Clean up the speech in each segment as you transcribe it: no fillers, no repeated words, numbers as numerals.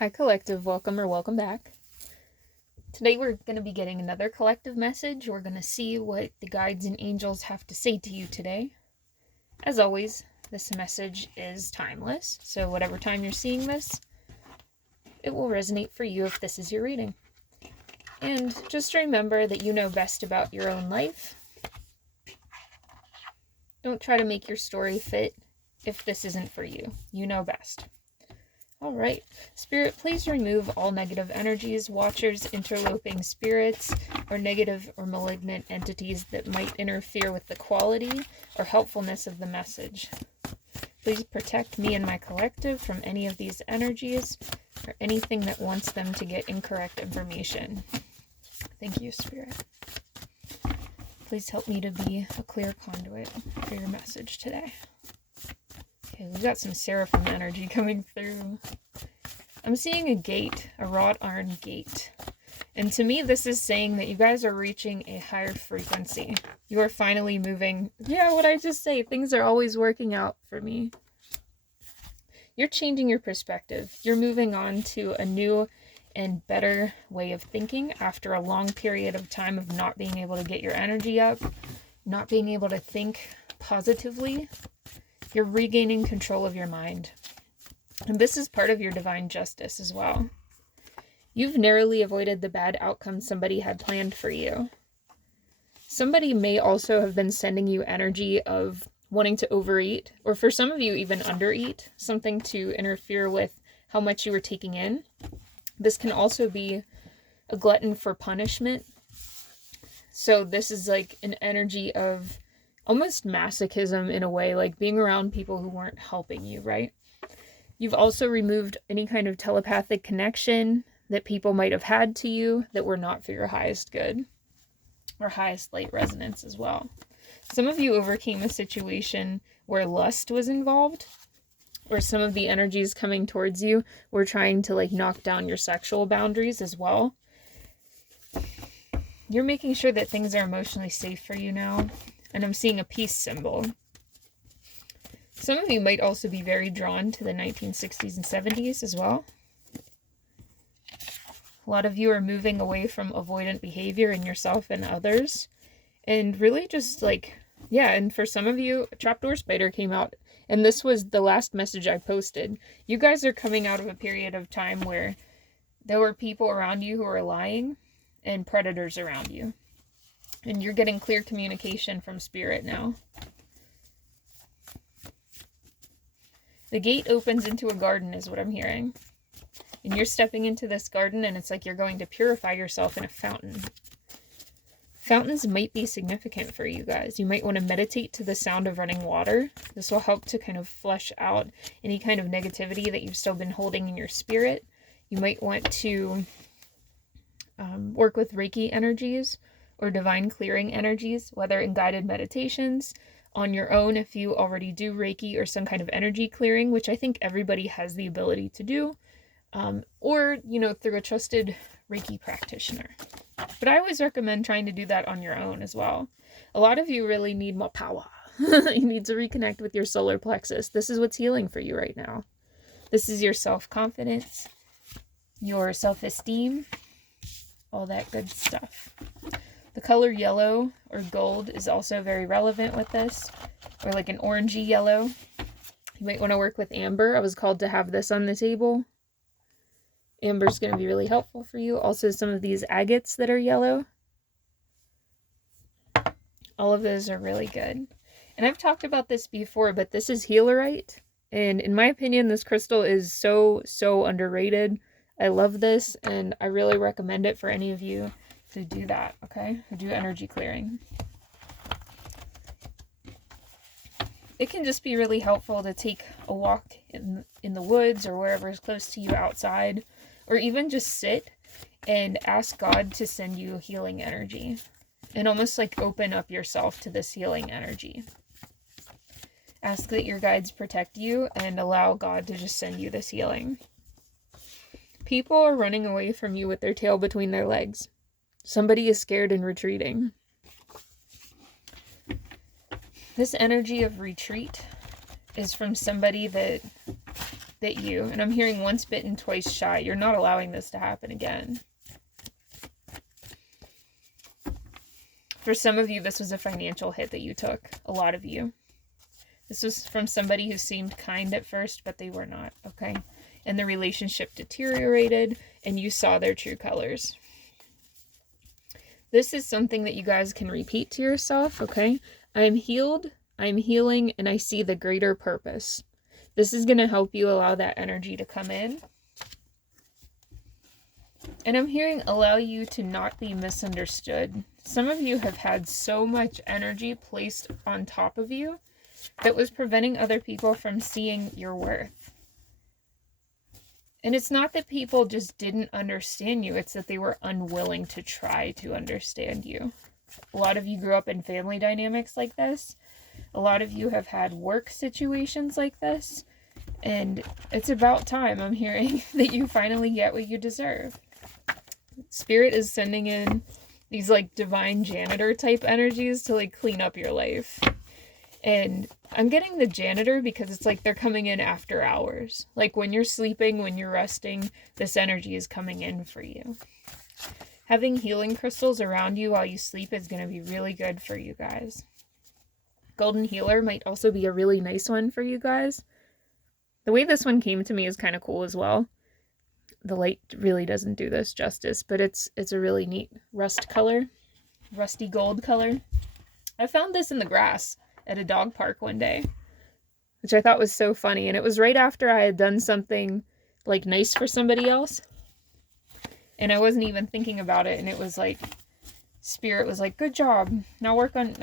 Hi Collective, welcome or welcome back. Today we're going to be getting another collective message. We're going to see what the guides and angels have to say to you today. As always, this message is timeless, so whatever time you're seeing this, it will resonate for you if this is your reading. And just remember that you know best about your own life. Don't try to make your story fit if this isn't for you. You know best. All right, Spirit, please remove all negative energies, watchers, interloping spirits, or negative or malignant entities that might interfere with the quality or helpfulness of the message. Please protect me and my collective from any of these energies or anything that wants them to get incorrect information. Thank you, Spirit. Please help me to be a clear conduit for your message today. Okay, we've got some seraphim energy coming through. I'm seeing a gate, a wrought iron gate. And to me, this is saying that you guys are reaching a higher frequency. You are finally moving. Yeah, what I just say, things are always working out for me. You're changing your perspective. You're moving on to a new and better way of thinking after a long period of time of not being able to get your energy up, not being able to think positively. You're regaining control of your mind. And this is part of your divine justice as well. You've narrowly avoided the bad outcome somebody had planned for you. Somebody may also have been sending you energy of wanting to overeat, or for some of you even undereat, something to interfere with how much you were taking in. This can also be a glutton for punishment. So this is like an energy of almost masochism in a way, like being around people who weren't helping you, right? You've also removed any kind of telepathic connection that people might have had to you that were not for your highest good or highest light resonance as well. Some of you overcame a situation where lust was involved, or some of the energies coming towards you were trying to like knock down your sexual boundaries as well. You're making sure that things are emotionally safe for you now. And I'm seeing a peace symbol. Some of you might also be very drawn to the 1960s and 70s as well. A lot of you are moving away from avoidant behavior in yourself and others. And really just like, yeah, and for some of you, a trapdoor spider came out. And this was the last message I posted. You guys are coming out of a period of time where there were people around you who were lying and predators around you. And you're getting clear communication from Spirit now. The gate opens into a garden is what I'm hearing. And you're stepping into this garden and it's like you're going to purify yourself in a fountain. Fountains might be significant for you guys. You might want to meditate to the sound of running water. This will help to kind of flush out any kind of negativity that you've still been holding in your spirit. You might want to work with Reiki energies or divine clearing energies, whether in guided meditations, on your own if you already do Reiki or some kind of energy clearing, which I think everybody has the ability to do, or, through a trusted Reiki practitioner. But I always recommend trying to do that on your own as well. A lot of you really need more power. You need to reconnect with your solar plexus. This is what's healing for you right now. This is your self-confidence, your self-esteem, all that good stuff. The color yellow or gold is also very relevant with this, or like an orangey yellow. You might want to work with amber. I was called to have this on the table. Amber's going to be really helpful for you. Also, some of these agates that are yellow. All of those are really good. And I've talked about this before, but this is healerite. And in my opinion, this crystal is so underrated. I love this, and I really recommend it for any of you to do that, okay? Or do energy clearing. It can just be really helpful to take a walk in the woods or wherever is close to you outside, or even just sit and ask God to send you healing energy and almost like open up yourself to this healing energy. Ask that your guides protect you and allow God to just send you this healing. People are running away from you with their tail between their legs. Somebody is scared and retreating. This energy of retreat is from somebody that bit you, and I'm hearing once bitten, twice shy. You're not allowing this to happen again. For some of you, this was a financial hit that you took. A lot of you. This was from somebody who seemed kind at first, but they were not, okay? And the relationship deteriorated, and you saw their true colors. This is something that you guys can repeat to yourself, okay? I am healed, I am healing, and I see the greater purpose. This is going to help you allow that energy to come in. And I'm hearing allow you to not be misunderstood. Some of you have had so much energy placed on top of you that was preventing other people from seeing your worth. And it's not that people just didn't understand you, it's that they were unwilling to try to understand you. A lot of you grew up in family dynamics like this. A lot of you have had work situations like this. And it's about time, I'm hearing, that you finally get what you deserve. Spirit is sending in these like divine janitor type energies to like clean up your life. And I'm getting the janitor because it's like they're coming in after hours. Like when you're sleeping, when you're resting, this energy is coming in for you. Having healing crystals around you while you sleep is going to be really good for you guys. Golden Healer might also be a really nice one for you guys. The way this one came to me is kind of cool as well. The light really doesn't do this justice, but it's a really neat rust color. Rusty gold color. I found this in the grass at a dog park one day, which I thought was so funny. And it was right after I had done something like nice for somebody else. And I wasn't even thinking about it. And it was like, Spirit was like, good job. Now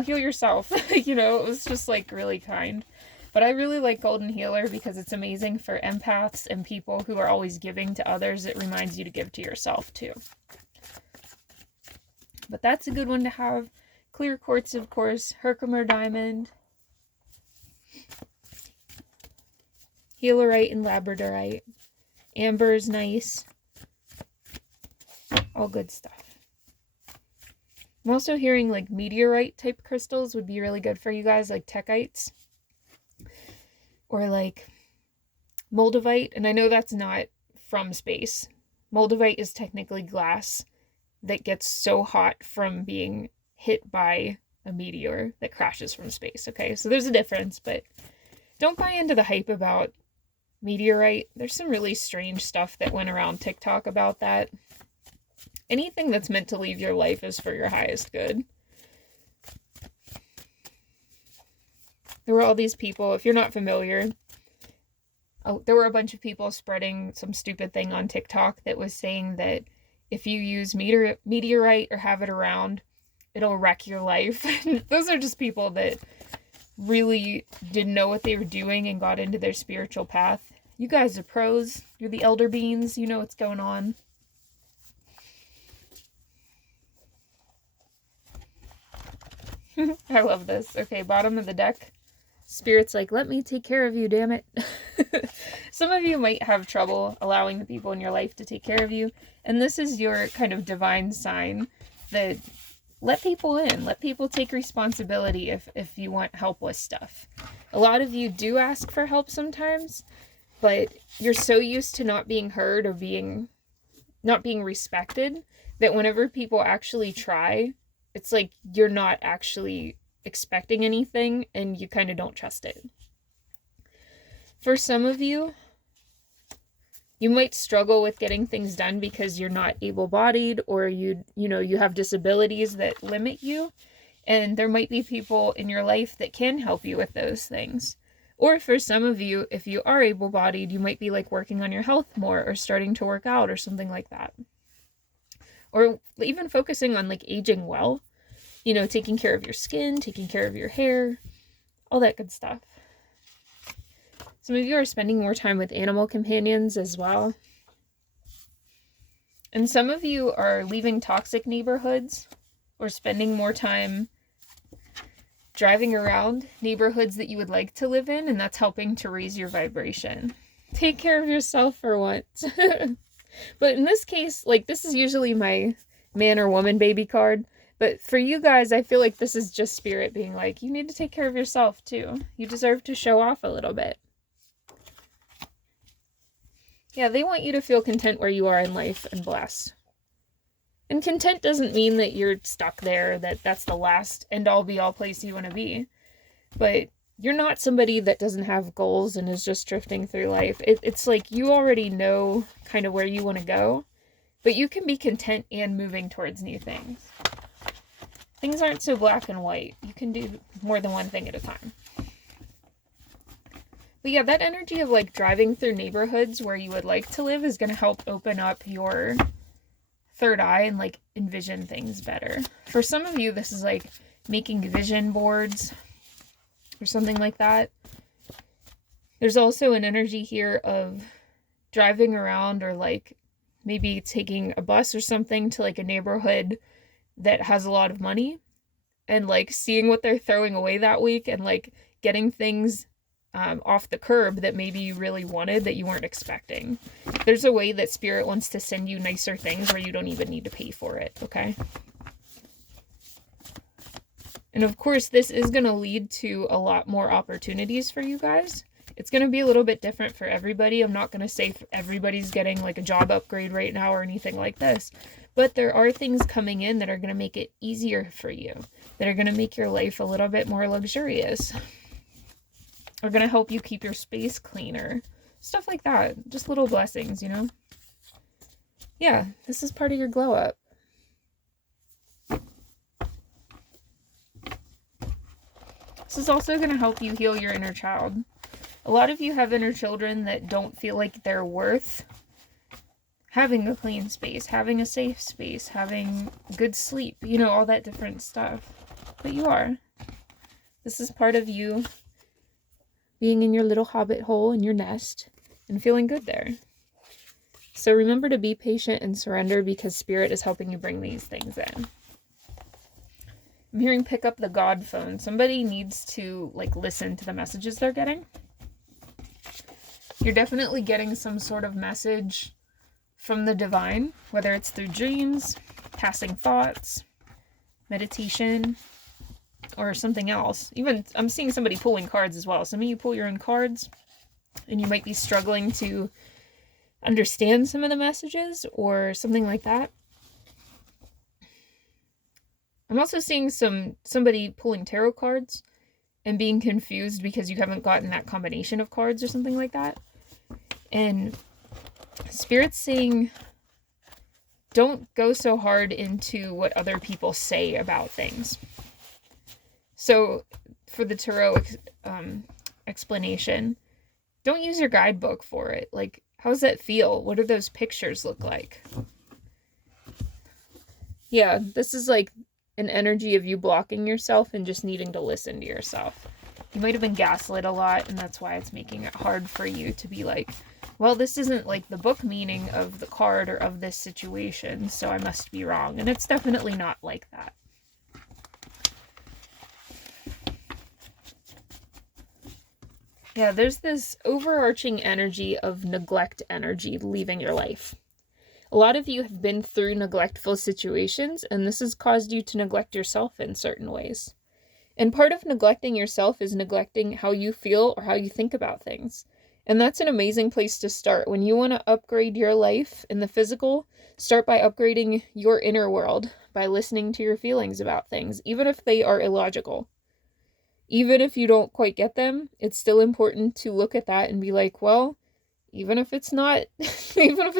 heal yourself. You know, it was just like really kind. But I really like Golden Healer because it's amazing for empaths and people who are always giving to others. It reminds you to give to yourself too. But that's a good one to have. Clear quartz, of course. Herkimer diamond. Healerite and labradorite. Amber is nice. All good stuff. I'm also hearing like meteorite type crystals would be really good for you guys, like techites. Or like moldavite. And I know that's not from space. Moldavite is technically glass that gets so hot from being hit by a meteor that crashes from space, okay? So there's a difference, but don't buy into the hype about meteorite. There's some really strange stuff that went around TikTok about that. Anything that's meant to leave your life is for your highest good. There were all these people, if you're not familiar, there were a bunch of people spreading some stupid thing on TikTok that was saying that if you use meteorite or have it around, it'll wreck your life. Those are just people that really didn't know what they were doing and got into their spiritual path. You guys are pros. You're the elder beings. You know what's going on. I love this. Okay, bottom of the deck. Spirit's like, let me take care of you, damn it. Some of you might have trouble allowing the people in your life to take care of you. And this is your kind of divine sign that let people in. Let people take responsibility if you want help with stuff. A lot of you do ask for help sometimes, but you're so used to not being heard or not being respected that whenever people actually try, it's like you're not actually expecting anything and you kind of don't trust it. For some of you, you might struggle with getting things done because you're not able-bodied or you have disabilities that limit you, and there might be people in your life that can help you with those things. Or for some of you, if you are able-bodied, you might be like working on your health more or starting to work out or something like that. Or even focusing on like aging well, taking care of your skin, taking care of your hair, all that good stuff. Some of you are spending more time with animal companions as well. And some of you are leaving toxic neighborhoods or spending more time driving around neighborhoods that you would like to live in, and that's helping to raise your vibration. Take care of yourself for once. But in this case, like, this is usually my man or woman baby card. But for you guys, I feel like this is just Spirit being like, you need to take care of yourself too. You deserve to show off a little bit. Yeah, they want you to feel content where you are in life and blessed. And content doesn't mean that you're stuck there, that that's the last end-all be-all place you want to be. But you're not somebody that doesn't have goals and is just drifting through life. It's like you already know kind of where you want to go, but you can be content and moving towards new things. Things aren't so black and white. You can do more than one thing at a time. But yeah, that energy of like driving through neighborhoods where you would like to live is going to help open up your third eye and like envision things better. For some of you, this is like making vision boards or something like that. There's also an energy here of driving around or like maybe taking a bus or something to like a neighborhood that has a lot of money and like seeing what they're throwing away that week and like getting things off the curb that maybe you really wanted that you weren't expecting. There's a way that Spirit wants to send you nicer things where you don't even need to pay for it, okay? And of course, this is going to lead to a lot more opportunities for you guys. It's going to be a little bit different for everybody. I'm not going to say everybody's getting like a job upgrade right now or anything like this. But there are things coming in that are going to make it easier for you. That are going to make your life a little bit more luxurious. Are going to help you keep your space cleaner. Stuff like that. Just little blessings, you know? Yeah, this is part of your glow up. This is also going to help you heal your inner child. A lot of you have inner children that don't feel like they're worth having a clean space, having a safe space, having good sleep, you know, all that different stuff. But you are. This is part of you being in your little hobbit hole in your nest and feeling good there. So remember to be patient and surrender because Spirit is helping you bring these things in. I'm hearing pick up the God phone. Somebody needs to like listen to the messages they're getting. You're definitely getting some sort of message from the divine, whether it's through dreams, passing thoughts, meditation, or something else. Even I'm seeing somebody pulling cards as well. Some of you pull your own cards and you might be struggling to understand some of the messages or something like that. I'm also seeing somebody pulling tarot cards and being confused because you haven't gotten that combination of cards or something like that. And Spirit's saying, don't go so hard into what other people say about things. So for the tarot explanation, don't use your guidebook for it. Like, how does that feel? What do those pictures look like? Yeah, this is like an energy of you blocking yourself and just needing to listen to yourself. You might have been gaslit a lot, and that's why it's making it hard for you to be like, well, this isn't like the book meaning of the card or of this situation, so I must be wrong. And it's definitely not like that. Yeah, there's this overarching energy of neglect energy leaving your life. A lot of you have been through neglectful situations, and this has caused you to neglect yourself in certain ways. And part of neglecting yourself is neglecting how you feel or how you think about things. And that's an amazing place to start. When you want to upgrade your life in the physical, start by upgrading your inner world by listening to your feelings about things, even if they are illogical. Even if you don't quite get them, it's still important to look at that and be like, well, even if it's not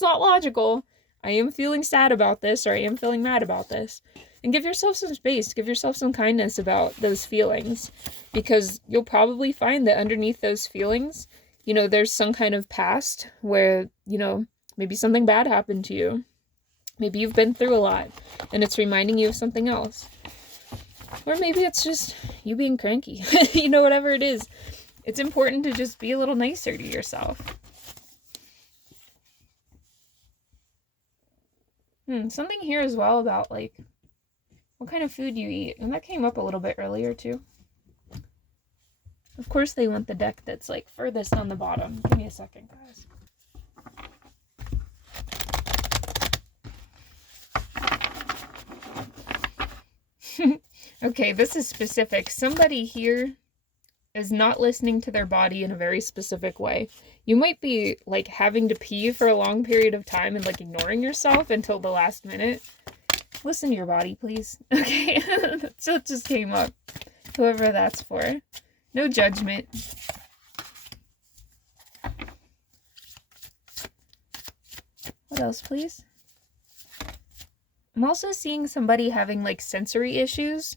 logical, I am feeling sad about this, or I am feeling mad about this. And give yourself some space, give yourself some kindness about those feelings, because you'll probably find that underneath those feelings, you know, there's some kind of past where, you know, maybe something bad happened to you. Maybe you've been through a lot and it's reminding you of something else. Or maybe it's just you being cranky, you know, whatever it is. It's important to just be a little nicer to yourself. Something here as well about like what kind of food you eat. And that came up a little bit earlier too. Of course they want the deck that's like furthest on the bottom. Give me a second, guys. Okay, this is specific. Somebody here is not listening to their body in a very specific way. You might be like having to pee for a long period of time and like ignoring yourself until the last minute. Listen to your body, please. Okay, that's what just came up. Whoever that's for. No judgment. What else, please? I'm also seeing somebody having like sensory issues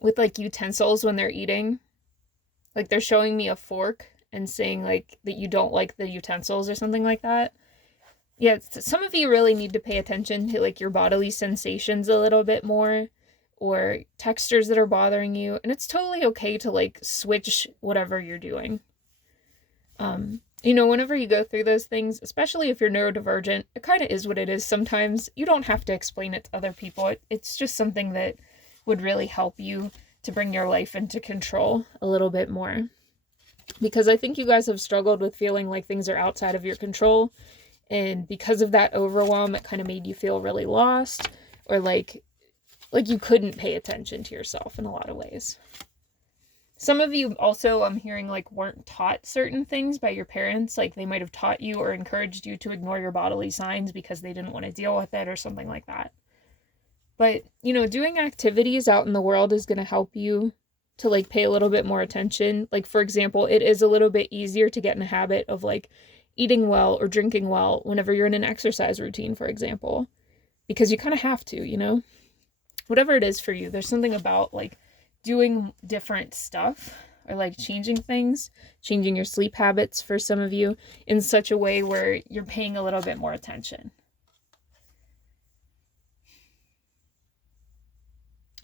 with like utensils when they're eating. Like they're showing me a fork and saying like that you don't like the utensils or something like that. Yeah, some of you really need to pay attention to like your bodily sensations a little bit more, or textures that are bothering you. And it's totally okay to like switch whatever you're doing. You know, whenever you go through those things, especially if you're neurodivergent, it kind of is what it is sometimes. You don't have to explain it to other people. It's just something that would really help you to bring your life into control a little bit more. Because I think you guys have struggled with feeling like things are outside of your control. And because of that overwhelm, it kind of made you feel really lost, or like you couldn't pay attention to yourself in a lot of ways. Some of you also, I'm hearing, like, weren't taught certain things by your parents. Like, they might have taught you or encouraged you to ignore your bodily signs because they didn't want to deal with it or something like that. But, you know, doing activities out in the world is going to help you to, like, pay a little bit more attention. Like, for example, it is a little bit easier to get in a habit of, like, eating well or drinking well whenever you're in an exercise routine, for example. Because you kind of have to, you know? Whatever it is for you, there's something about, like, doing different stuff, or like changing things, changing your sleep habits for some of you in such a way where you're paying a little bit more attention.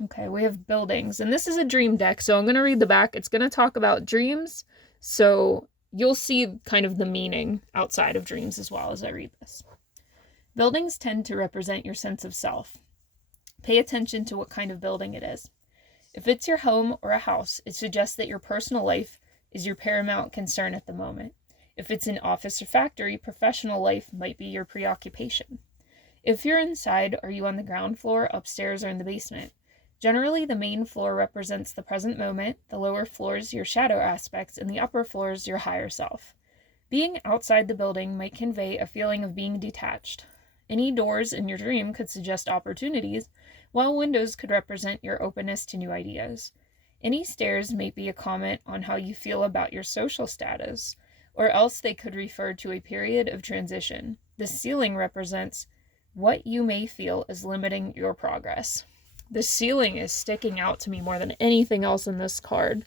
Okay, we have buildings, and this is a dream deck, so I'm going to read the back. It's going to talk about dreams, so you'll see kind of the meaning outside of dreams as well as I read this. Buildings tend to represent your sense of self. Pay attention to what kind of building it is. If it's your home or a house, it suggests that your personal life is your paramount concern at the moment. If it's an office or factory, professional life might be your preoccupation. If you're inside, are you on the ground floor, upstairs, or in the basement? Generally, the main floor represents the present moment, the lower floors your shadow aspects, and the upper floors your higher self. Being outside the building might convey a feeling of being detached. Any doors in your dream could suggest opportunities, while windows could represent your openness to new ideas. Any stairs may be a comment on how you feel about your social status, or else they could refer to a period of transition. The ceiling represents what you may feel is limiting your progress. The ceiling is sticking out to me more than anything else in this card.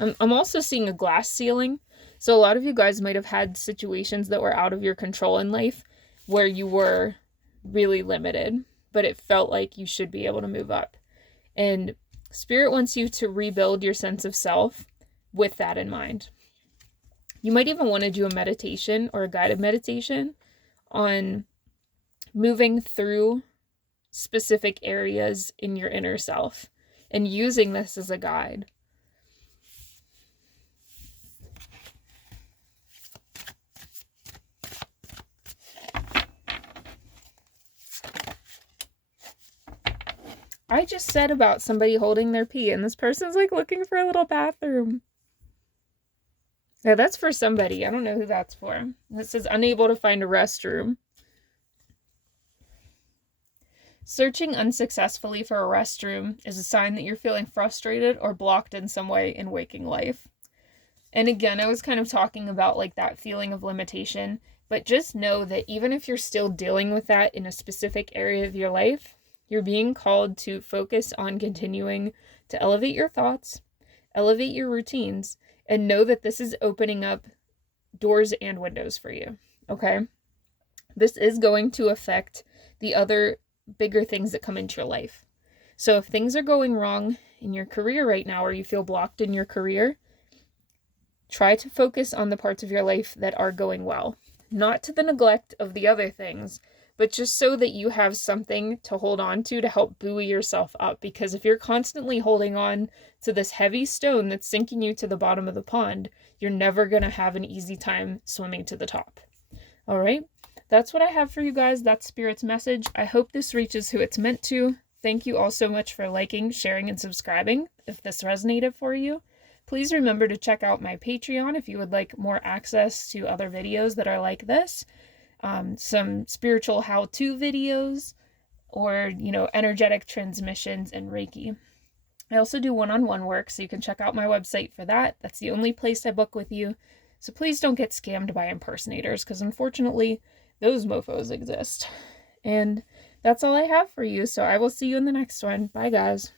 I'm also seeing a glass ceiling. So a lot of you guys might have had situations that were out of your control in life where you were really limited, but it felt like you should be able to move up. And Spirit wants you to rebuild your sense of self with that in mind. You might even want to do a meditation or a guided meditation on moving through specific areas in your inner self and using this as a guide. I just said about somebody holding their pee, and this person's like looking for a little bathroom. Yeah, that's for somebody. I don't know who that's for. It says unable to find a restroom. Searching unsuccessfully for a restroom is a sign that you're feeling frustrated or blocked in some way in waking life. And again, I was kind of talking about like that feeling of limitation, but just know that even if you're still dealing with that in a specific area of your life, you're being called to focus on continuing to elevate your thoughts, elevate your routines, and know that this is opening up doors and windows for you, okay? This is going to affect the other bigger things that come into your life. So if things are going wrong in your career right now, or you feel blocked in your career, try to focus on the parts of your life that are going well, not to the neglect of the other things, but just so that you have something to hold on to help buoy yourself up. Because if you're constantly holding on to this heavy stone that's sinking you to the bottom of the pond, you're never going to have an easy time swimming to the top. All right, that's what I have for you guys. That's Spirit's message. I hope this reaches who it's meant to. Thank you all so much for liking, sharing, and subscribing if this resonated for you. Please remember to check out my Patreon if you would like more access to other videos that are like this. Some spiritual how-to videos, or, energetic transmissions and Reiki. I also do one-on-one work, so you can check out my website for that. That's the only place I book with you. So please don't get scammed by impersonators, because unfortunately, those mofos exist. And that's all I have for you, so I will see you in the next one. Bye, guys.